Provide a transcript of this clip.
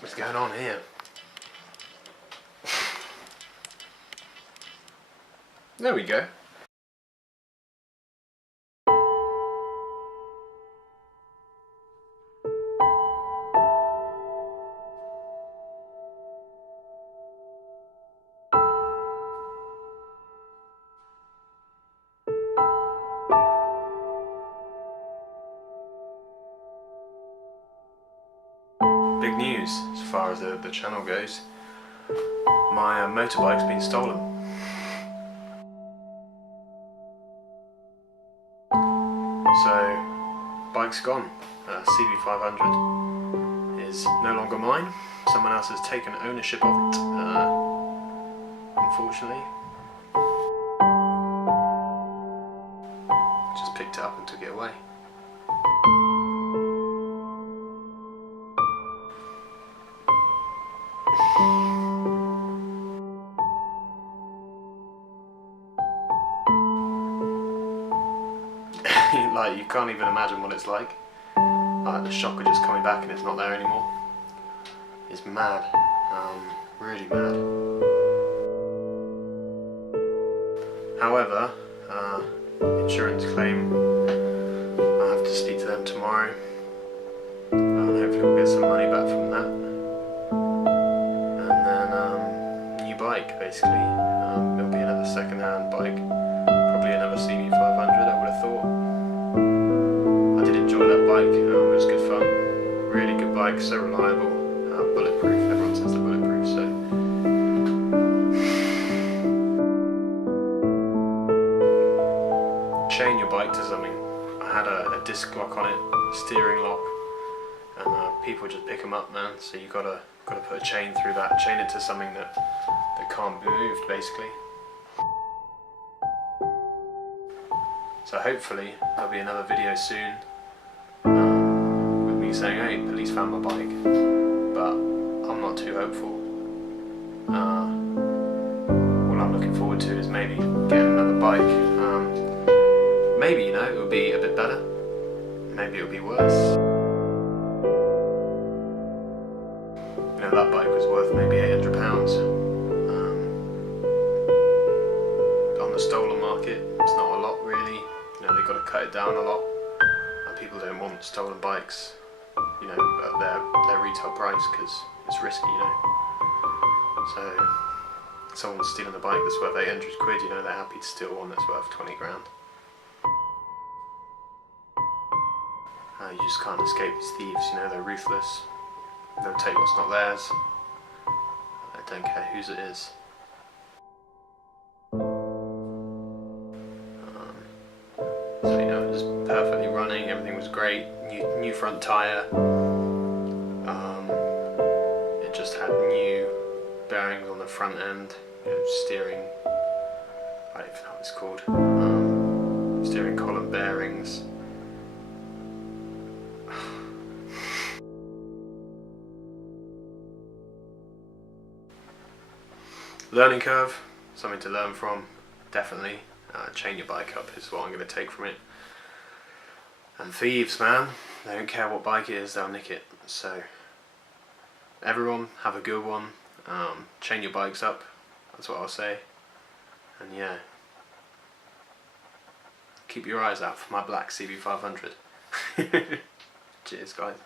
What's going on here? There we go. Big news as far as the channel goes. My motorbike's been stolen. So, bike's gone. CB500 is no longer mine. Someone else has taken ownership of it, unfortunately. Just picked it up and took it away. Like, you can't even imagine what it's like. Like, the shock of just coming back and it's not there anymore. It's mad. Really mad. However, insurance claim, I have to speak to them tomorrow. Hopefully we'll get some money back from that. And then, new bike, basically. It'll be another second-hand bike. Probably another CB500, I would have thought. I did enjoy that bike, it was good fun. Really good bike, so reliable, bulletproof, everyone says they're bulletproof, so. Chain your bike to something. I had a disc lock on it, a steering lock, and people just pick them up, man, so you gotta put a chain through that, chain it to something that can't be moved, basically. So hopefully there'll be another video soon with me saying, hey, police found my bike, but I'm not too hopeful. What I'm looking forward to is maybe getting another bike. Maybe, you know, it would be a bit better, maybe it would be worse. You know, that bike was worth maybe £800. On the stolen market, it's not a lot really. You know, they've got to cut it down a lot. And people don't want stolen bikes, you know, at their retail price because it's risky, you know. So, if someone's stealing a bike that's worth 800 quid, you know, they're happy to steal one that's worth 20 grand. You just can't escape these thieves, you know, they're ruthless. They'll take what's not theirs. They don't care whose it is. So, you know, it was perfectly running, everything was great, new front tyre. It just had new bearings on the front end, you know, steering, I don't even know what it's called, steering column bearings. Learning curve, something to learn from, definitely. Chain your bike up is what I'm going to take from it. And thieves, man, they don't care what bike it is, they'll nick it. So, everyone, have a good one. Chain your bikes up, that's what I'll say. And yeah, keep your eyes out for my black CB500. Cheers, guys.